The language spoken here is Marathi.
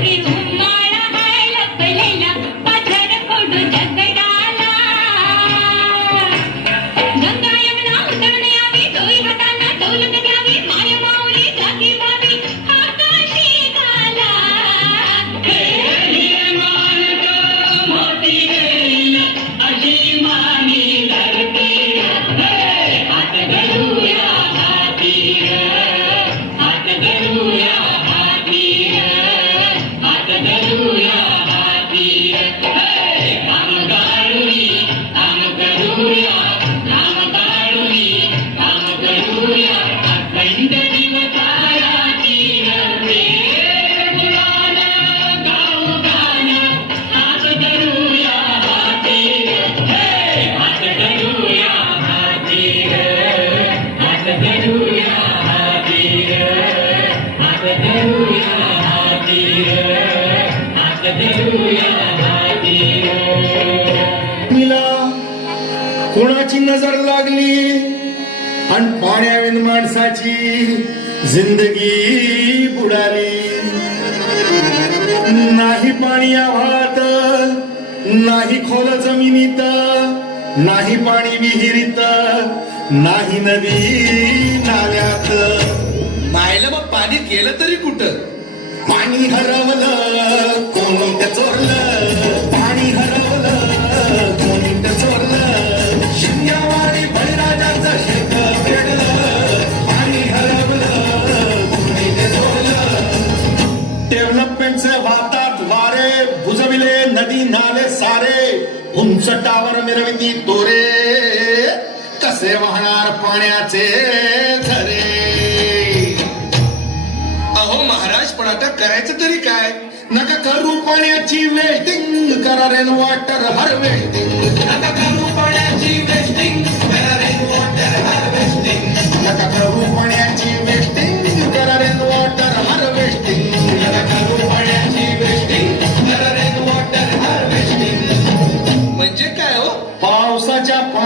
You. कोणाची नजर लागली आणि पाण्याविन माणसाची जिंदगी बुडाली. नाही पाणी आव्हात नाही खोल जमिनीत नाही पाणी विहिरीत नाही नदी नाल्यात. मायला मग पाणी गेलं तरी कुठं? पाणी हरवलं कोणी त्या उंच टावर मिरविती तोरे. कसे वाहणार पाण्याचे झरे अहो महाराज पण आता करायचं तरी काय? नका करू पाण्याची वेटिंग करा रेन वॉटर हर हार्वेस्टिंग नका करू पाण्याची वेस्टिंग